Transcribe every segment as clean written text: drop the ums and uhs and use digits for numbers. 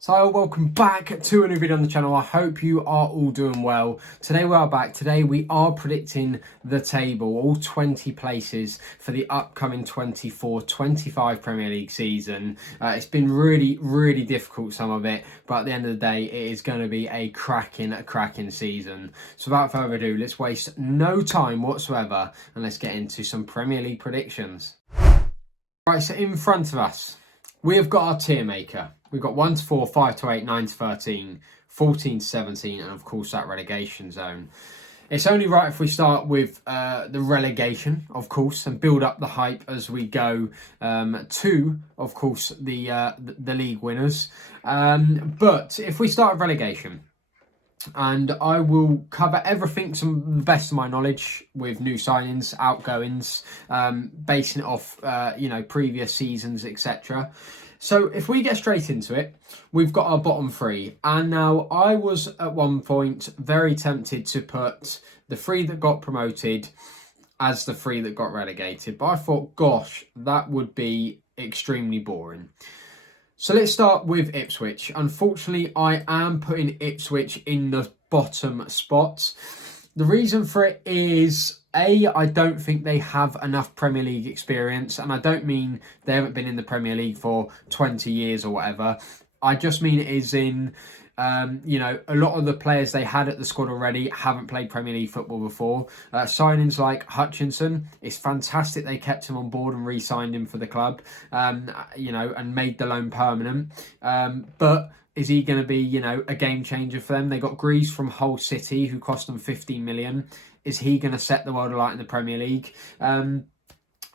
So welcome back to a new video on the channel. I hope you are all doing well. Today we are back. Today we are predicting the table, all 20 places for the upcoming 24-25 Premier League season. It's been really difficult, some of it, but at the end of the day it is going to be a cracking season. So without further ado, let's waste no time whatsoever and let's get into some Premier League predictions. Right, so in front of us we have got our tier maker. We've got 1 to 4, 5 to 8, 9 to 13, 14 to 17, and of course that relegation zone. It's only right if we start with the relegation, of course, and build up the hype as we go to, of course, the league winners. But if we start with relegation, and I will cover everything to the best of my knowledge with new signings, outgoings, basing it off, previous seasons, etc. So if we get straight into it, we've got our bottom three. And now I was at one point very tempted to put the three that got promoted as the three that got relegated. But I thought, gosh, that would be extremely boring. So let's start with Ipswich. Unfortunately, I am putting Ipswich in the bottom spot. The reason for it is, I don't think they have enough Premier League experience. And I don't mean they haven't been in the Premier League for 20 years or whatever. I just mean it is in... a lot of the players they had at the squad already haven't played Premier League football before. Signings like Hutchinson, it's fantastic they kept him on board and re-signed him for the club, and made the loan permanent. But is he going to be, a game changer for them? They got Greaves from Hull City, who cost them 15 million. Is he going to set the world alight in the Premier League?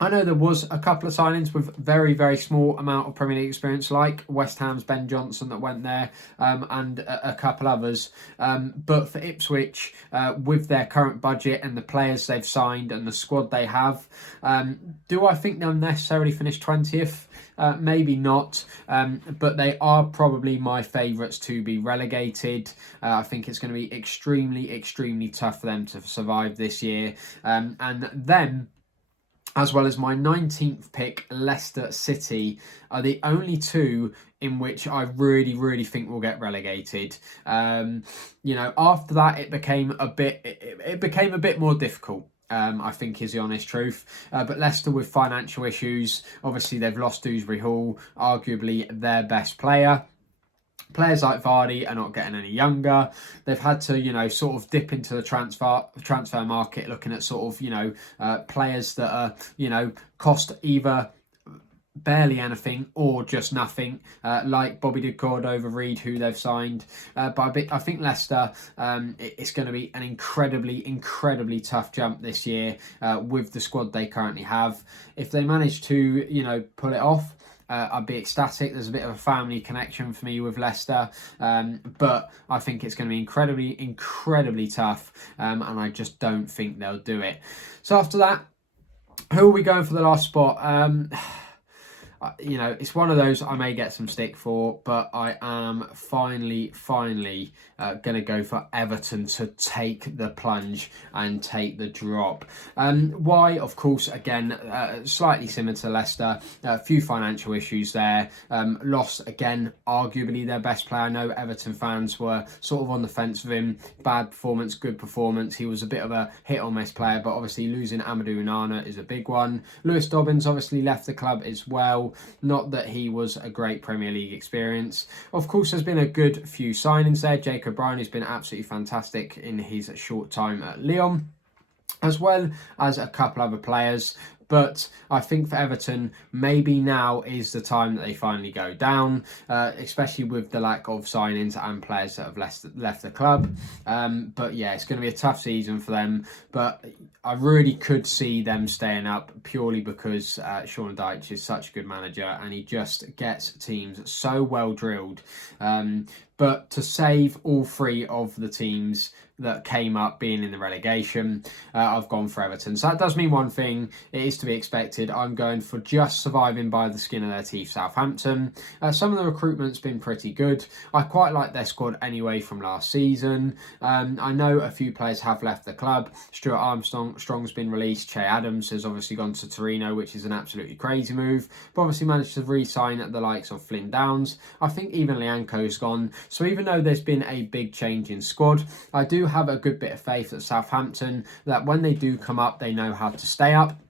I know there was a couple of signings with very small amount of Premier League experience, like West Ham's Ben Johnson that went there, and a couple others. But for Ipswich, with their current budget and the players they've signed and the squad they have, do I think they'll necessarily finish 20th? Maybe not, but they are probably my favourites to be relegated. I think it's going to be extremely tough for them to survive this year. And then, as well as my 19th pick, Leicester City, are the only two in which I really think will get relegated. After that, it became a bit more difficult. I think is the honest truth. But Leicester, with financial issues, obviously they've lost Dewsbury Hall, arguably their best player. Players like Vardy are not getting any younger. They've had to, sort of dip into the transfer market, looking at sort of, players that are, cost either barely anything or just nothing, like Bobby de Cordova-Reid, who they've signed. But I think Leicester, it's going to be an incredibly tough jump this year with the squad they currently have. If they manage to, pull it off, I'd be ecstatic. There's a bit of a family connection for me with Leicester, but I think it's going to be incredibly tough, and I just don't think they'll do it. So after that, who are we going for the last spot? It's one of those I may get some stick for, but I am finally going to go for Everton to take the plunge and take the drop. Why? Of course, again, slightly similar to Leicester. A few financial issues there. Lost, again, arguably their best player. I know Everton fans were sort of on the fence with him. Bad performance, good performance. He was a bit of a hit or miss player, but obviously losing Amadou Onana is a big one. Lewis Dobbins obviously left the club as well. Not that he was a great Premier League experience. Of course, there's been a good few signings there. Jacob Brown has been absolutely fantastic in his short time at Lyon, as well as a couple other players. But I think for Everton, maybe now is the time that they finally go down, especially with the lack of signings and players that have left the club. But yeah, it's going to be a tough season for them. But I really could see them staying up purely because Sean Dyche is such a good manager and he just gets teams so well drilled. But to save all three of the teams that came up being in the relegation, I've gone for Everton. So that does mean one thing, it is to be expected. I'm going for just surviving by the skin of their teeth Southampton. Some of the recruitment's been pretty good. I quite like their squad anyway from last season. I know a few players have left the club. Stuart Armstrong's been released. Che Adams has obviously gone to Torino, which is an absolutely crazy move, but obviously managed to re-sign the likes of Flynn Downs. I think even Lianco's gone. So even though there's been a big change in squad, I do have a good bit of faith at Southampton that when they do come up, they know how to stay up.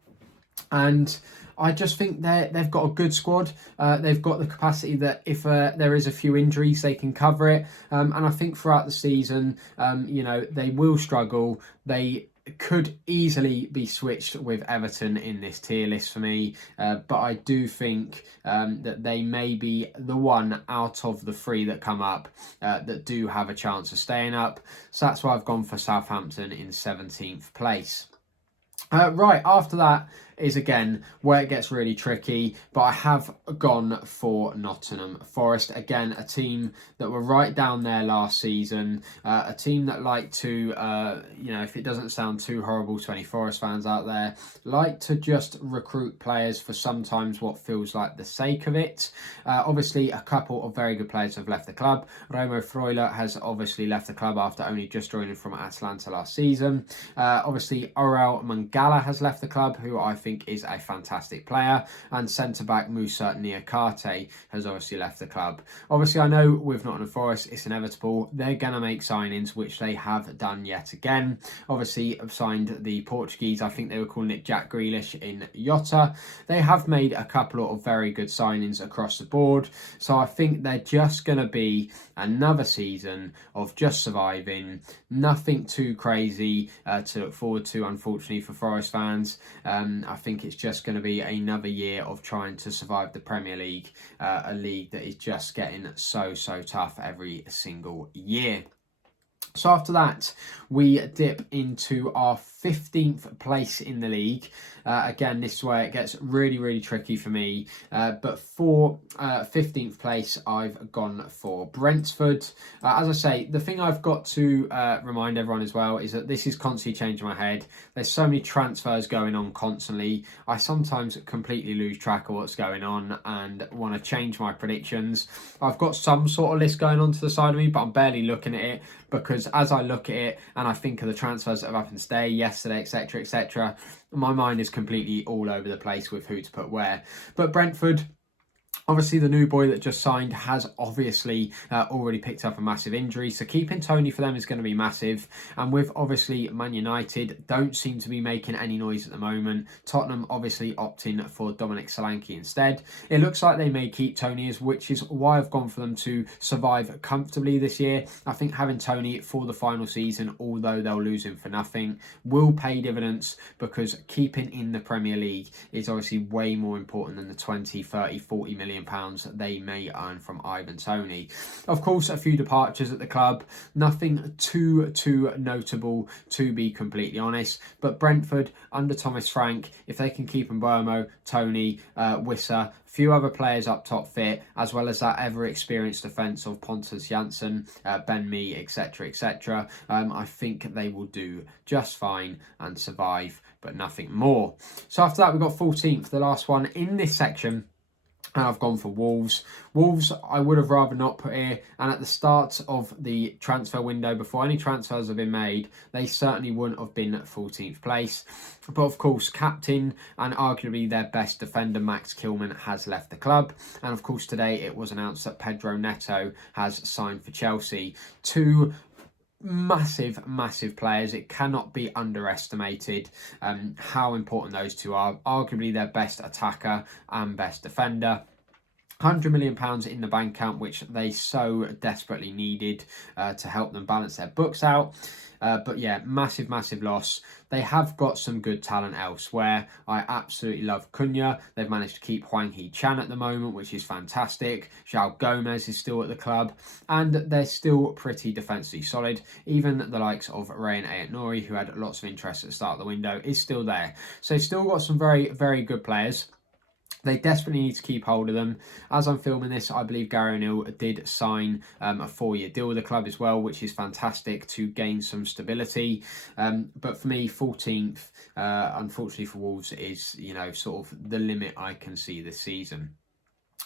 And I just think they've got a good squad. They've got the capacity that if there is a few injuries, they can cover it. And I think throughout the season, they will struggle. They could easily be switched with Everton in this tier list for me, but I do think that they may be the one out of the three that come up that do have a chance of staying up. So that's why I've gone for Southampton in 17th place. Right, after that is again where it gets really tricky, but I have gone for Nottingham Forest. Again, a team that were right down there last season, a team that like to, if it doesn't sound too horrible to any Forest fans out there, like to just recruit players for sometimes what feels like the sake of it. Obviously, a couple of very good players have left the club. Remo Freuler has obviously left the club after only just joining from Atalanta last season. Obviously, Orel Mangala has left the club, who I think is a fantastic player, and centre-back Moussa Niakate has obviously left the club. Obviously, I know with Nottingham Forest, it's inevitable. They're going to make signings, which they have done yet again. Obviously, have signed the Portuguese, I think they were calling it Jack Grealish in Jota. They have made a couple of very good signings across the board. So I think they're just going to be another season of just surviving. Nothing too crazy to look forward to, unfortunately, for Forest fans. I think it's just going to be another year of trying to survive the Premier League, a league that is just getting so tough every single year. So after that, we dip into our 15th place in the league. Again, this is where it gets really tricky for me. But for 15th place, I've gone for Brentford. As I say, the thing I've got to remind everyone as well is that this is constantly changing my head. There's so many transfers going on constantly. I sometimes completely lose track of what's going on and want to change my predictions. I've got some sort of list going on to the side of me, but I'm barely looking at it, because as I look at it and I think of the transfers that have happened today, yesterday, etc., my mind is completely all over the place with who to put where. But Brentford, obviously, the new boy that just signed has obviously already picked up a massive injury. So keeping Tony for them is going to be massive. And with obviously Man United, don't seem to be making any noise at the moment. Tottenham obviously opting for Dominic Solanke instead. It looks like they may keep Tony, which is why I've gone for them to survive comfortably this year. I think having Tony for the final season, although they'll lose him for nothing, will pay dividends, because keeping in the Premier League is obviously way more important than the 20, 30, 40 million pounds they may earn from Ivan Toney. Of course, a few departures at the club, nothing too notable, to be completely honest. But Brentford under Thomas Frank, if they can keep Mbeumo, Toney, Wissa, few other players up top fit, as well as that ever experienced defence of Pontus Jansson, Ben Mee, etc., I think they will do just fine and survive, but nothing more. So after that, we've got 14th, the last one in this section. And I've gone for Wolves. Wolves, I would have rather not put here. And at the start of the transfer window, before any transfers have been made, they certainly wouldn't have been at 14th place. But of course, captain and arguably their best defender, Max Kilman, has left the club. And of course, today it was announced that Pedro Neto has signed for Chelsea. Two massive players. It cannot be underestimated how important those two are. Arguably their best attacker and best defender. £100 million in the bank account, which they so desperately needed to help them balance their books out. But yeah, massive loss. They have got some good talent elsewhere. I absolutely love Cunha. They've managed to keep Hwang Hee-chan at the moment, which is fantastic. João Gomez is still at the club. And they're still pretty defensively solid. Even the likes of Rayan Ayat-Nouri, who had lots of interest at the start of the window, is still there. So still got some very good players. They desperately need to keep hold of them. As I'm filming this, I believe Gary O'Neill did sign a 4-year deal with the club as well, which is fantastic to gain some stability. But for me, 14th, unfortunately for Wolves, is, you know, sort of the limit I can see this season.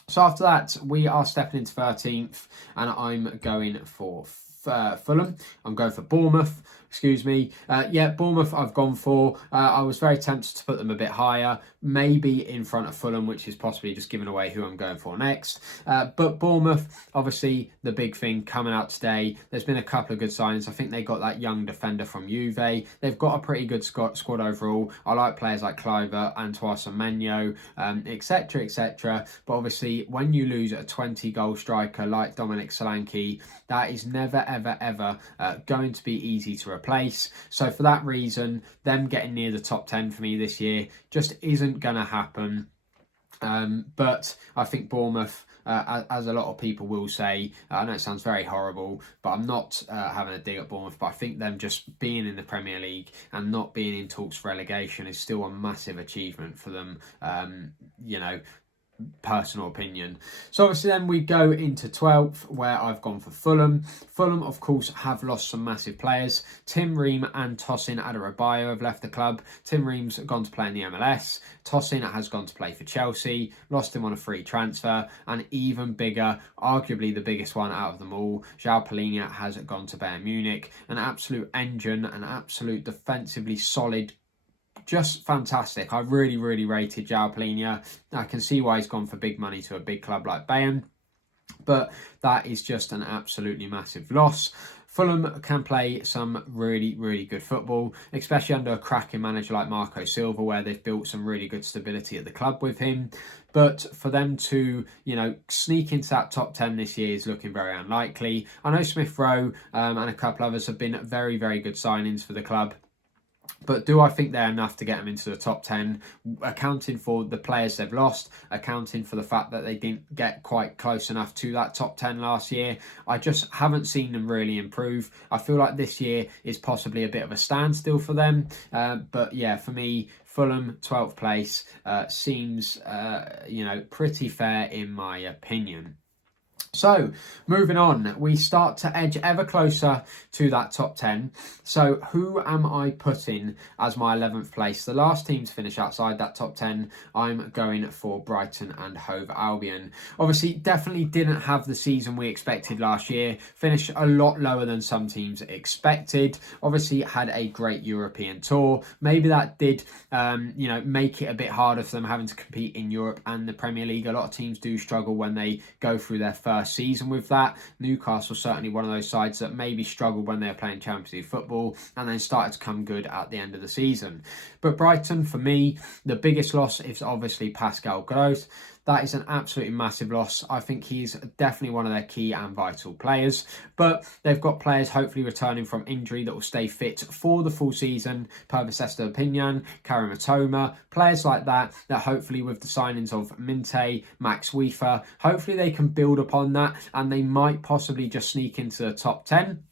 So after that, we are stepping into 13th, and I'm going for Fulham. I'm going for Bournemouth. Excuse me. Yeah, Bournemouth I've gone for. I was very tempted to put them a bit higher, maybe in front of Fulham, which is possibly just giving away who I'm going for next. But Bournemouth, obviously the big thing coming out today. There's been a couple of good signings. I think they got that young defender from Juve. They've got a pretty good squad overall. I like players like Cliver, Antoine Semenyo, etc, etc. But obviously, when you lose a 20-goal striker like Dominic Solanke, that is never, ever going to be easy to replace. So for that reason, them getting near the top 10 for me this year just isn't going to happen. But I think Bournemouth, as a lot of people will say, I know it sounds very horrible, but I'm not having a dig at Bournemouth, but I think them just being in the Premier League and not being in talks for relegation is still a massive achievement for them, you know, personal opinion. So obviously then we go into 12th, where I've gone for Fulham. Fulham, of course, have lost some massive players. Tim Ream and Tosin Adarabioyo have left the club. Tim Ream's gone to play in the MLS. Tosin has gone to play for Chelsea, lost him on a free transfer, and even bigger, arguably the biggest one out of them all, João Palhinha has gone to Bayern Munich. An absolute engine, an absolute defensively solid, just fantastic. I really rated João Palhinha. I can see why he's gone for big money to a big club like Bayern, but that is just an absolutely massive loss. Fulham can play some really good football, especially under a cracking manager like Marco Silva, where they've built some really good stability at the club with him. But for them to, you know, sneak into that top 10 this year is looking very unlikely. I know Smith Rowe and a couple others have been very good signings for the club. But do I think they're enough to get them into the top 10, accounting for the players they've lost, accounting for the fact that they didn't get quite close enough to that top 10 last year? I just haven't seen them really improve. I feel like this year is possibly a bit of a standstill for them. But yeah, for me, Fulham, 12th place, seems, you know, pretty fair in my opinion. So, moving on, we start to edge ever closer to that top 10. So, who am I putting as my 11th place? The last team to finish outside that top 10, I'm going for Brighton and Hove Albion. Obviously, definitely didn't have the season we expected last year. Finished a lot lower than some teams expected. Obviously, had a great European tour. Maybe that did, you know, make it a bit harder for them having to compete in Europe and the Premier League. A lot of teams do struggle when they go through their first season with that. Newcastle certainly one of those sides that maybe struggled when they were playing Champions League football and then started to come good at the end of the season. But Brighton, for me, the biggest loss is obviously Pascal Gross. That is an absolutely massive loss. I think he's definitely one of their key and vital players. But they've got players hopefully returning from injury that will stay fit for the full season. Purvis Estupiñán, Karim Atoma, players like that hopefully with the signings of Minte, Max Wiefer, hopefully they can build upon that and they might possibly just sneak into the top 10.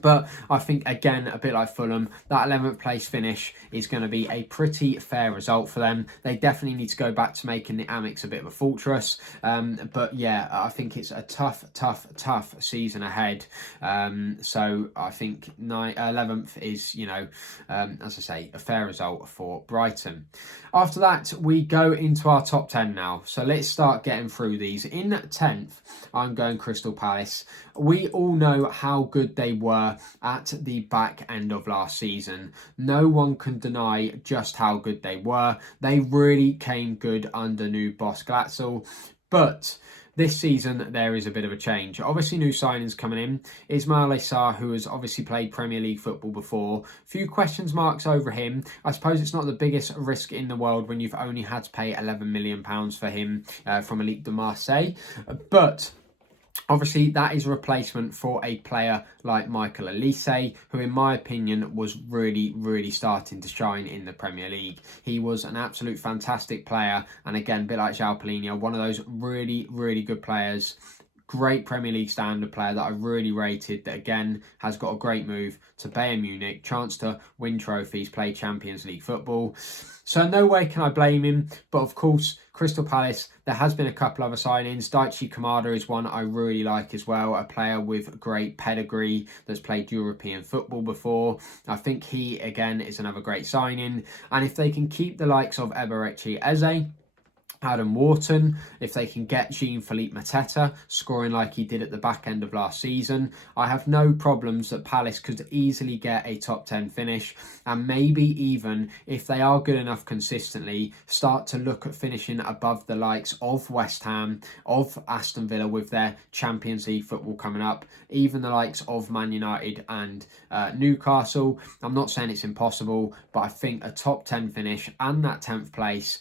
But I think, again, a bit like Fulham, that 11th place finish is going to be a pretty fair result for them. They definitely need to go back to making the Amex a bit of a fortress. But yeah, I think it's a tough season ahead. So I think 11th is, you know, as I say, a fair result for Brighton. After that, we go into our top 10 now. So let's start getting through these. In 10th, I'm going Crystal Palace. We all know how good they were at the back end of last season. No one can deny just how good they were. They really came good under new boss Glatzel. But this season, there is a bit of a change. Obviously, new signings coming in. Ismail Assar, who has obviously played Premier League football before. Few questions marks over him. I suppose it's not the biggest risk in the world when you've only had to pay £11 million for him from Elite de Marseille. But obviously, that is a replacement for a player like Michael Olise, who in my opinion was really starting to shine in the Premier League. He was an absolute fantastic player, and again, a bit like João Palhinha, one of those really good players. great Premier League standard player that I really rated, that again has got a great move to Bayern Munich, chance to win trophies, play Champions League football. So no way can I blame him. But of course, Crystal Palace, there has been a couple other signings. Daichi Kamada is one I really like as well, a player with great pedigree that's played European football before. I think he, again, is another great signing. And if they can keep the likes of Eberechi Eze, Adam Wharton, if they can get Jean-Philippe Mateta scoring like he did at the back end of last season, I have no problems that Palace could easily get a top 10 finish, and maybe even, if they are good enough consistently, start to look at finishing above the likes of West Ham, of Aston Villa with their Champions League football coming up, even the likes of Man United and Newcastle. I'm not saying it's impossible, but I think a top 10 finish and that 10th place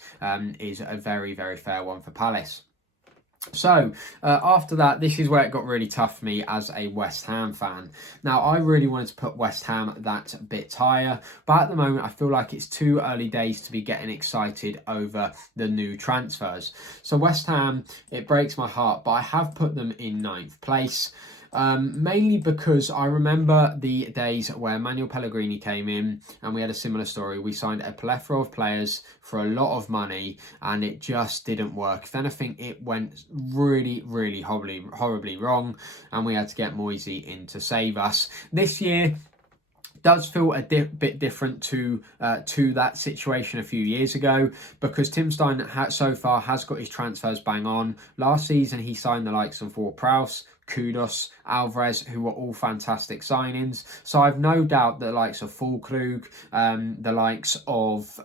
is a very fair one for Palace. So after that, this is where it got really tough for me as a West Ham fan. Now, I really wanted to put West Ham that bit higher, but at the moment I feel like it's too early days to be getting excited over the new transfers. So West Ham, it breaks my heart, but I have put them in 9th place. Mainly because I remember the days where Manuel Pellegrini came in and we had a similar story. We signed a plethora of players for a lot of money and it just didn't work. If anything, it went really horribly wrong and we had to get Moisey in to save us. This year does feel a bit different to that situation a few years ago, because Tim Stein so far has got his transfers bang on. Last season he signed the likes of Ward-Prowse, Kudus, Alvarez, who were all fantastic signings. So I've no doubt that the likes of Füllkrug, the likes of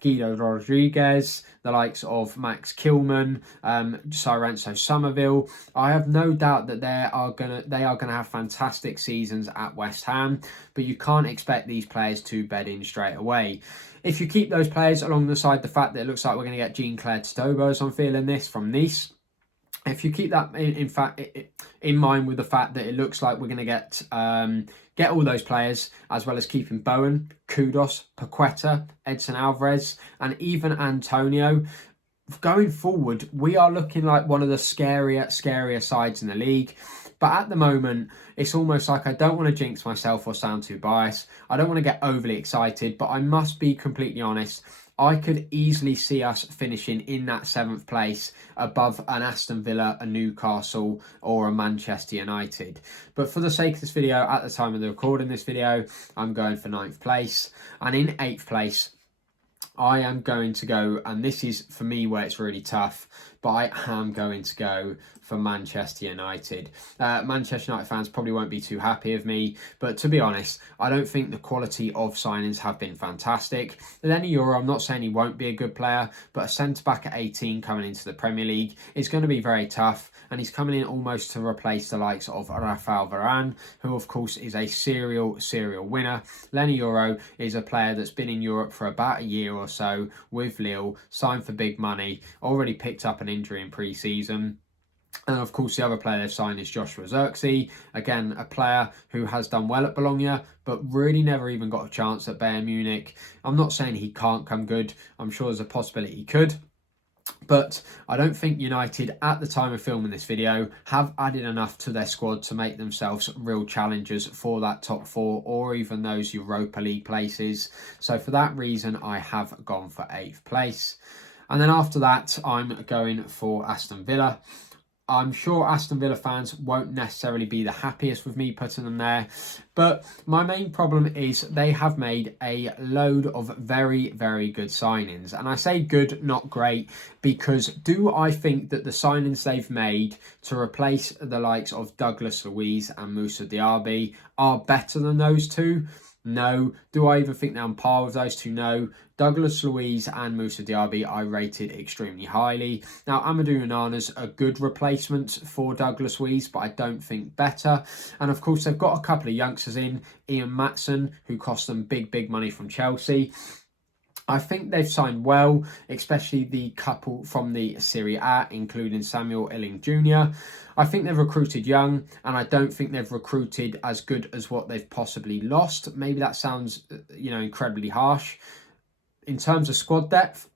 Guido Rodriguez, the likes of Max Kilman, Sorenso Somerville, I have no doubt that they are gonna have fantastic seasons at West Ham, but you can't expect these players to bed in straight away. If you keep those players alongside the fact that it looks like we're going to get Jean-Claude Todibo, as I'm feeling this, from Nice, if you keep that in mind with the fact that it looks like we're going to get all those players, as well as keeping Bowen, Kudus, Paqueta, Edson Alvarez, and even Antonio, going forward, we are looking like one of the scarier sides in the league. But at the moment, it's almost like I don't want to jinx myself or sound too biased. I don't want to get overly excited, but I must be completely honest. I could easily see us finishing in that 7th place above an Aston Villa, a Newcastle or a Manchester United. But for the sake of this video, at the time of the recording this video, I'm going for 9th place. And in 8th place, I am going to go, and this is for me where it's really tough, but I am going to go for Manchester United. Manchester United fans probably won't be too happy of me, but to be honest, I don't think the quality of signings have been fantastic. Lenny Euro, I'm not saying he won't be a good player, but a centre-back at 18 coming into the Premier League is going to be very tough, and he's coming in almost to replace the likes of Rafael Varane, who of course is a serial winner. Lenny Euro is a player that's been in Europe for about a year or so with Lille, signed for big money, already picked up an injury in pre-season. And of course, the other player they've signed is Joshua Zirkzee. Again, a player who has done well at Bologna, but really never even got a chance at Bayern Munich. I'm not saying he can't come good. I'm sure there's a possibility he could. But I don't think United, at the time of filming this video, have added enough to their squad to make themselves real challengers for that top 4 or even those Europa League places. So for that reason, I have gone for 8th place. And then after that, I'm going for Aston Villa. I'm sure Aston Villa fans won't necessarily be the happiest with me putting them there, but my main problem is they have made a load of very good signings. And I say good, not great, because do I think that the signings they've made to replace the likes of Douglas Luiz and Moussa Diaby are better than those two? No. Do I even think they're on par with those two? No. Douglas Luiz and Moussa Diaby I rated extremely highly. Now, Amadou Onana's a good replacement for Douglas Luiz, but I don't think better. And of course, they've got a couple of youngsters in. Ian Matson, who cost them big money from Chelsea. I think they've signed well, especially the couple from the Serie A, including Samuel Illing Jr. I think they've recruited young, and I don't think they've recruited as good as what they've possibly lost. Maybe that sounds, incredibly harsh. In terms of squad depth,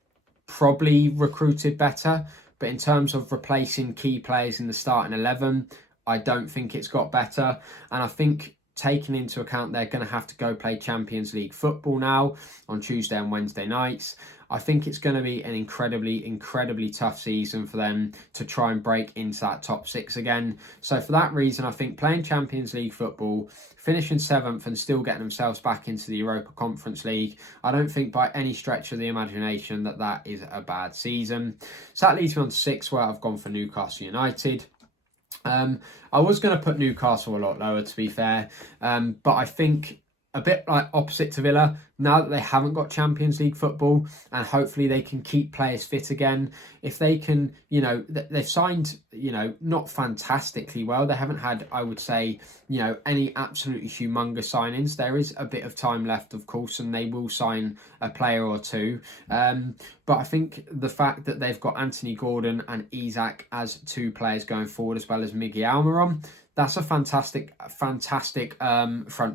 probably recruited better. but in terms of replacing key players in the starting 11, I don't think it's got better. And I think, taking into account they're going to have to go play Champions League football now on Tuesday and Wednesday nights, I think it's going to be an incredibly tough season for them to try and break into that top 6 again. So for that reason, I think playing Champions League football, finishing 7th and still getting themselves back into the Europa Conference League, I don't think by any stretch of the imagination that is a bad season. So that leads me on to 6, where I've gone for Newcastle United. I was going to put Newcastle a lot lower, to be fair, but I think a bit like opposite to Villa, now that they haven't got Champions League football and hopefully they can keep players fit again, if they can, they've signed, not fantastically well. They haven't had, I would say, any absolutely humongous signings. There is a bit of time left, of course, and they will sign a player or two. But I think the fact that they've got Anthony Gordon and Isak as 2 players going forward, as well as Miggy Almiron, that's a fantastic front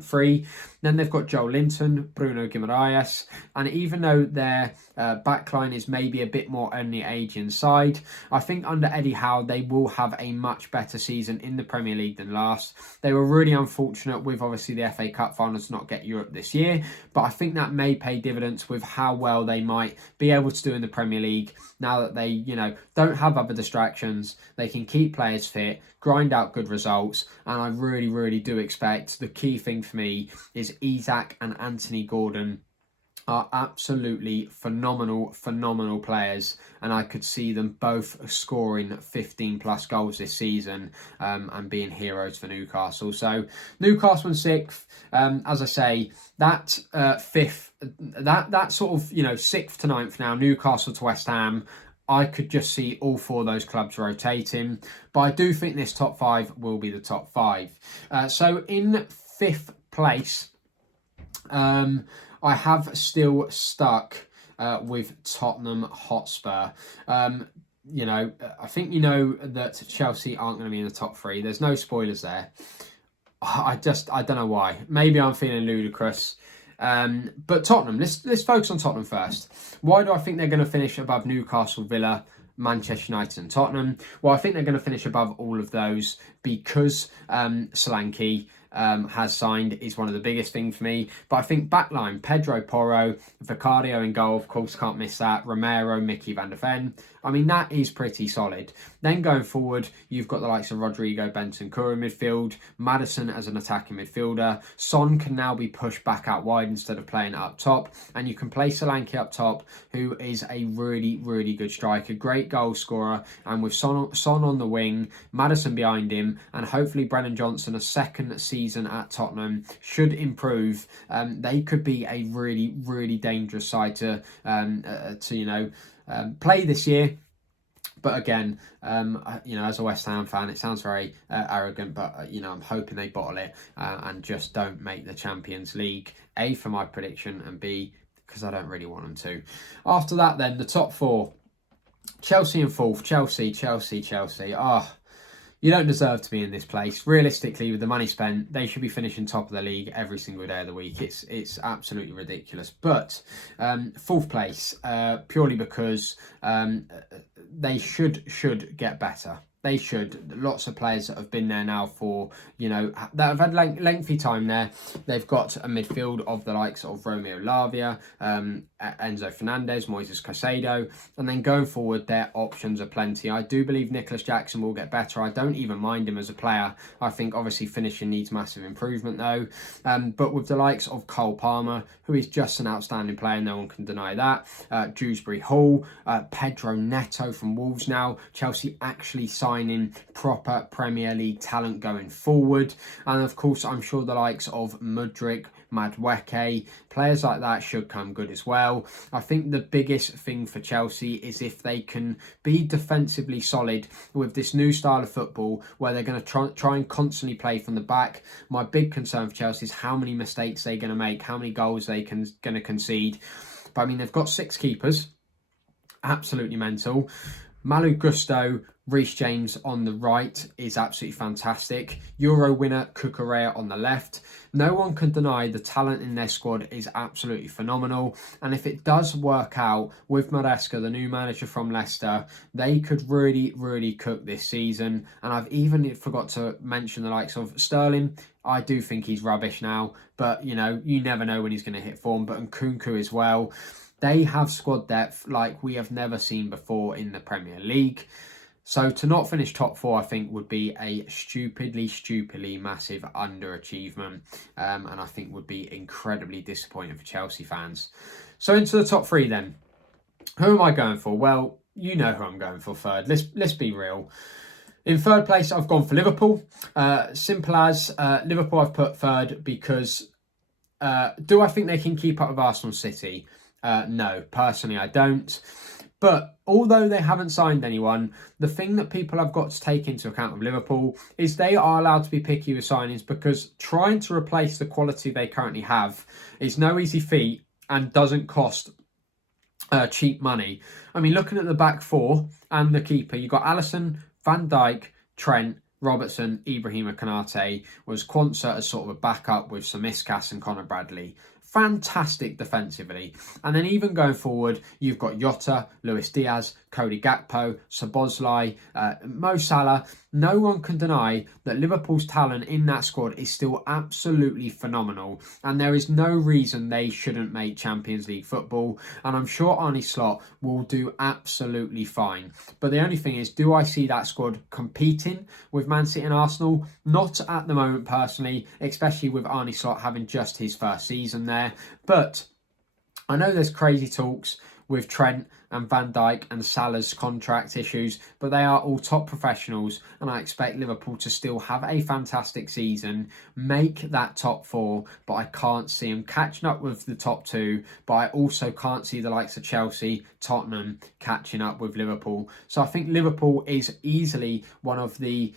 3. Then they've got Joe Linton, Bruno Guimaraes, and even though their backline is maybe a bit more on the aging side, I think under Eddie Howe they will have a much better season in the Premier League than last. They were really unfortunate with obviously the FA Cup finals to not get Europe this year, but I think that may pay dividends with how well they might be able to do in the Premier League now that they, don't have other distractions. They can keep players fit, grind out good results, and I really do expect the key thing for me is Isak and Anthony Gordon are absolutely phenomenal players, and I could see them both scoring 15 plus goals this season and being heroes for Newcastle. So Newcastle in 6th, as I say, that 5th, that sort of 6th to 9th now, Newcastle to West Ham, I could just see all 4 of those clubs rotating, but I do think this top 5 will be the top 5. So in 5th place, I have still stuck with Tottenham Hotspur. I think that Chelsea aren't going to be in the top 3. There's no spoilers there. I don't know why. Maybe I'm feeling ludicrous. But Tottenham, let's focus on Tottenham first. Why do I think they're going to finish above Newcastle, Villa, Manchester United and Tottenham? Well, I think they're going to finish above all of those because Solanke has signed is one of the biggest things for me. But I think backline, Pedro Porro, Vicario in goal, of course, can't miss that. Romero, Mickey van der Ven. I mean, that is pretty solid. Then going forward, you've got the likes of Rodrigo Bentancur in midfield, Maddison as an attacking midfielder. Son can now be pushed back out wide instead of playing up top. And you can play Solanke up top, who is a really good striker, great goal scorer. And with Son on the wing, Maddison behind him, and hopefully Brennan Johnson, a second season at Tottenham, should improve. They could be a really dangerous side to play this year. But again, as a West Ham fan, it sounds very arrogant, but I'm hoping they bottle it and just don't make the Champions League. A, for my prediction, and B, because I don't really want them to. After that, then the top 4, Chelsea in 4th. Chelsea. You don't deserve to be in this place. Realistically, with the money spent, they should be finishing top of the league every single day of the week. It's absolutely ridiculous. But 4th place, purely because they should get better. They should. Lots of players that have been there now for, that have had lengthy time there. They've got a midfield of the likes of Romeo Lavia, Enzo Fernandez, Moises Caicedo, and then going forward, their options are plenty. I do believe Nicholas Jackson will get better. I don't even mind him as a player. I think obviously finishing needs massive improvement though. But with the likes of Cole Palmer, who is just an outstanding player, no one can deny that. Dewsbury Hall, Pedro Neto from Wolves now. Chelsea actually signing proper Premier League talent going forward. And of course, I'm sure the likes of Mudryk, Madueke, players like that should come good as well. I think the biggest thing for Chelsea is if they can be defensively solid with this new style of football where they're going to try and constantly play from the back. My big concern for Chelsea is how many mistakes they're going to make, how many goals they're going to concede. But I mean, they've got 6 keepers. Absolutely mental. Malo Gusto, Reece James on the right is absolutely fantastic. Euro winner Cucurella on the left. No one can deny the talent in their squad is absolutely phenomenal. And if it does work out with Maresca, the new manager from Leicester, they could really, really cook this season. And I've even forgot to mention the likes of Sterling. I do think he's rubbish now, but you know, you never know when he's going to hit form. But Nkunku as well. They have squad depth like we have never seen before in the Premier League. So to not finish top four, I think, would be a stupidly massive underachievement. And I think would be incredibly disappointing for Chelsea fans. So into the top three then. Who am I going for? Well, you know who I'm going for third. Let's be real. In third place, I've gone for Liverpool. Simple as Liverpool I've put third because do I think they can keep up with Arsenal City? No, personally I don't. But although they haven't signed anyone, the thing that people have got to take into account with Liverpool is they are allowed to be picky with signings, because trying to replace the quality they currently have is no easy feat and doesn't cost cheap money. I mean, looking at the back four and the keeper, you've got Alisson, Van Dijk, Trent, Robertson, Ibrahima Konate, was Quansah as sort of a backup with Samiskas and Conor Bradley. Fantastic defensively. And then even going forward, you've got Jota, Luis Diaz, Cody Gakpo, Szoboszlai, Mo Salah. No one can deny that Liverpool's talent in that squad is still absolutely phenomenal. And there is no reason they shouldn't make Champions League football. And I'm sure Arne Slot will do absolutely fine. But the only thing is, do I see that squad competing with Man City and Arsenal? Not at the moment personally, especially with Arne Slot having just his first season there. But I know there's crazy talks with Trent and Van Dijk and Salah's contract issues, but they are all top professionals, and I expect Liverpool to still have a fantastic season, make that top four, but I can't see them catching up with the top two, but I also can't see the likes of Chelsea, Tottenham catching up with Liverpool. So I think Liverpool is easily one of the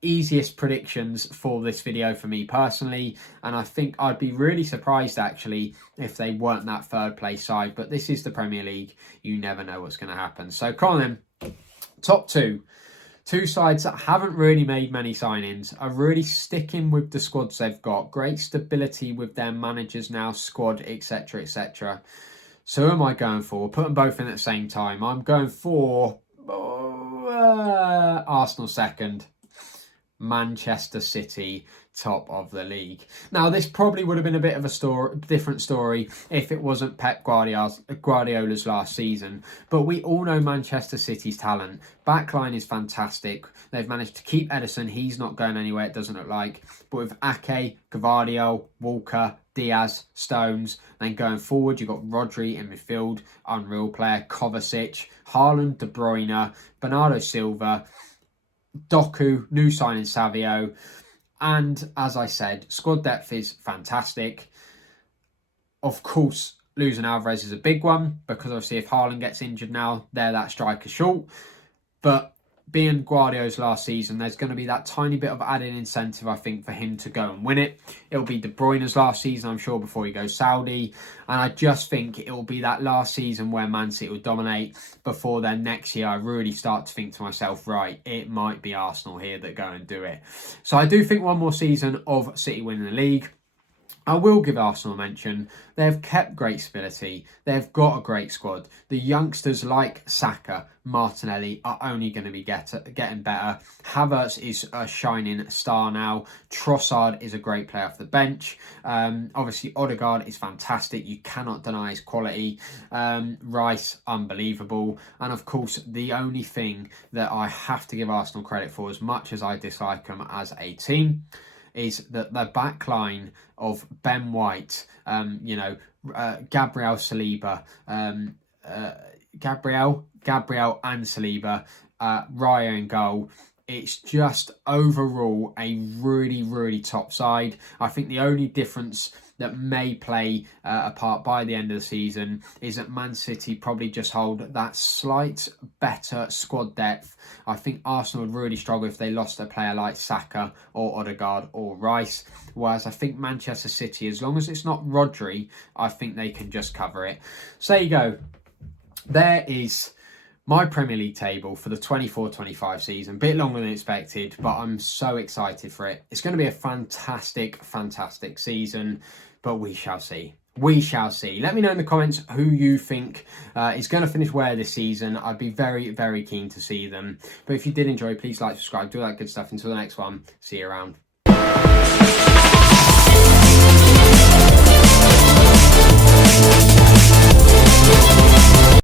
easiest predictions for this video for me personally, and I think I'd be really surprised actually if they weren't that third place side, but this is the Premier League. You never know what's going to happen. So come on then, top two. Two sides that haven't really made many signings are really sticking with the squads they've got. Great stability with their managers now, squad, etc, etc. So who am I going for? Put them both in at the same time. I'm going for Arsenal second, Manchester City top of the league. Now, this probably would have been a bit of a different story if it wasn't Pep Guardiola's last season, but we all know Manchester City's talent. Backline is fantastic. They've managed to keep Ederson. He's not going anywhere, it doesn't look like. But with Ake, Gvardiol, Walker, Diaz, Stones, then going forward, you've got Rodri in midfield, unreal player, Kovacic, Haaland, De Bruyne, Bernardo Silva, Doku, new signing Savio. And as I said, squad depth is fantastic. Of course, losing Alvarez is a big one, because obviously if Haaland gets injured now, they're that striker short. But being Guardiola's last season, there's going to be that tiny bit of added incentive, I think, for him to go and win it. It'll be De Bruyne's last season, I'm sure, before he goes Saudi. And I just think it will be that last season where Man City will dominate, before then next year I really start to think to myself, right, it might be Arsenal here that go and do it. So I do think one more season of City winning the league. I will give Arsenal a mention. They've kept great stability. They've got a great squad. The youngsters like Saka, Martinelli are only going to be getting better. Havertz is a shining star now. Trossard is a great player off the bench. Obviously, Odegaard is fantastic. You cannot deny his quality. Rice, unbelievable. And of course, the only thing that I have to give Arsenal credit for, as much as I dislike them as a team, is that the back line of Ben White, Gabriel Saliba, Gabriel and Saliba, Raya in goal. It's just overall a really, really top side. I think the only difference that may play a part by the end of the season is that Man City probably just hold that slight better squad depth. I think Arsenal would really struggle if they lost a player like Saka or Odegaard or Rice. Whereas I think Manchester City, as long as it's not Rodri, I think they can just cover it. So there you go. There is my Premier League table for the 24-25 season. A bit longer than expected, but I'm so excited for it. It's going to be a fantastic, fantastic season, but we shall see. We shall see. Let me know in the comments who you think is going to finish where this season. I'd be very, very keen to see them. But if you did enjoy, please like, subscribe, do all that good stuff. Until the next one, see you around.